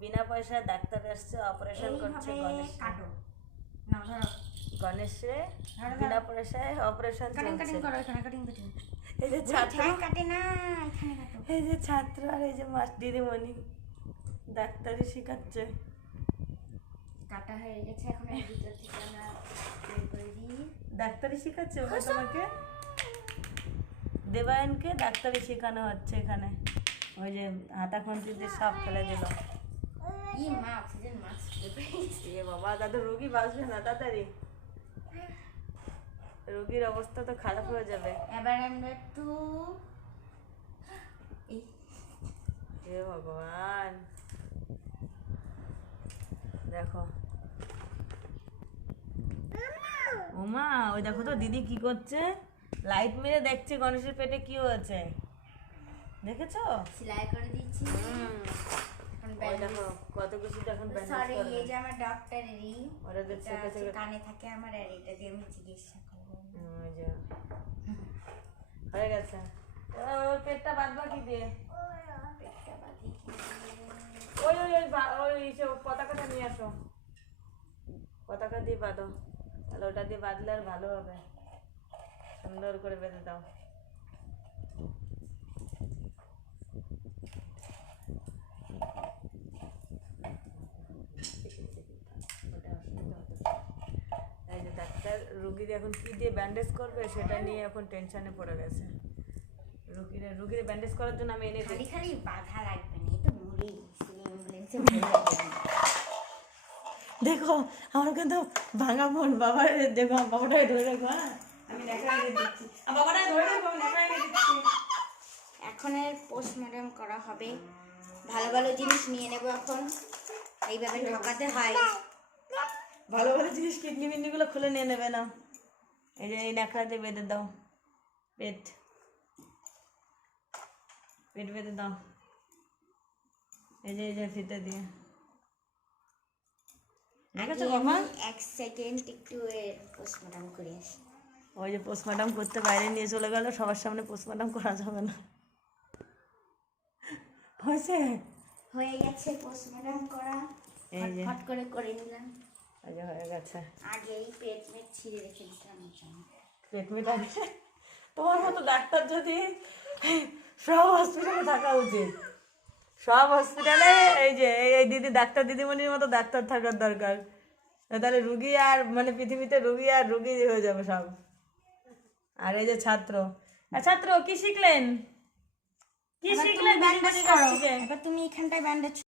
বিনা পয়সায় ডাক্তার আসছে, অপারেশন করছে গণেশ। কাটো না ধরো গণেশে বিনা পয়সায় অপারেশন কাটিং চলছে। কাটিং করো এখানে কাটিং কাটিং। এই যে ছাত্র, কাটে না এখানে কাটো। এই যে ছাত্র আর এই যে দিদিমণি ডাক্তারি শেখাচ্ছে। কাটা হয়ে গেছে, এখন এর ভিতর থেকে আমরা বের করে দিই। ডাক্তারি শেখাচ্ছে ওরা তোমাকে? দেবায়নকে ডাক্তারি শেখানো হচ্ছে এখানে। ওই যে হাতা খুন্তি দিয়ে সব ফেলে দিল। ই মা অক্সিজেন মাস্ক এ বাবা, দাদা রোগী বাঁচবে না তাড়াতাড়ি, রোগীর অবস্থা তো খারাপ হয়ে যাবে। এবার আমরা একটু এই হে ভগবান, দেখো ওমা, ওই দেখো তো দিদি কি করছে, লাইট মেরে দেখছে গণেশের পেটে কি হয়েছে, দেখেছো? সেলাই করে দিচ্ছি। এখন ওই দেখো কত কিছু এখন সরি, ব্যান্ডেজ করবে। এই যে আমার ডক্টরেরই ওরা দেখছে এটা কাছে হচ্ছে কানে থাকে আমার, আর এটা দিয়ে আমি চিকিৎসা করবো। ওই যে হয়ে গেছে। ওর পেটটা বাঁধবা কি দিয়ে? পেটটা বাঁধি কি দিয়ে? ওই ওই ওই ওই পতাকাটা নিয়ে আসো, পতাকা দিয়ে বাঁধো, তাহলে ওটা দিয়ে বাঁধলে আর ভালো হবে। সুন্দর করে বেঁধে দাও। এই যে ডাক্তার রুগীর এখন কি দিয়ে ব্যান্ডেজ করবে সেটা নিয়ে এখন টেনশনে পড়ে গেছে। রুগীর ব্যান্ডেজ করার জন্য আমি এনে খালি দিই। খালি বাধা লাগবে না, এই তো মরি অ্যাম্বুলেন্সে ভরে যাবে। দেখো আমার কিন্তু ভাঙা মন, বাবার দেখো বাবাটাই ধরে রাখো। হ্যাঁ আমি দেখা দিচ্ছি, বাবাটাই ধরে রাখো, আমি দেখা দিচ্ছি। এখন এর পোস্টমর্টম করা হবে, ভালো ভালো জিনিস নিয়ে নেব এখন, এইভাবে ঢোকাতে হয়। ভালো ভালো জিনিস, কিডনি মিডনিগুলো খুলে নিয়ে নেবে না। এই যে এই ন্যাকড়াতে বেঁধে দাও, পেট পেট বেঁধে দাও, এই যে ফিতে দিয়ে। দেখেছো বাবা? এক সেকেন্ড একটু পোস্টমর্টম করে আসি। ওই যে পোস্টমর্টম করতে বাইরে নিয়ে চলে গেল, সবার সামনে পোস্টমর্টম করা যাবে না। হয়েছে, হয়ে গেছে পোস্টমর্টম করা, এই যে ফট করে করে নিলাম। এই যে হয়ে গেছে। আগেই পেট মেট ছিঁড়ে রেখে দিতাম। পেট মেটা দিয়ে তোমার মতো ডাক্তার যদি সব হসপিটালে থাকা উচিত, সব হসপিটালে এই যে এই দিদি ডাক্তার দিদিমণির মতো ডাক্তার থাকার দরকার। তাহলে রুগী আর মানে পৃথিবীতে রুগী আর রুগী হয়ে যাবে সব। আর এই যে ছাত্র, ছাত্র কি শিখলেন, কি শিখলেন? ব্যান্ডেজ করো, এবার তুমি এখানটায় ব্যান্ডেজ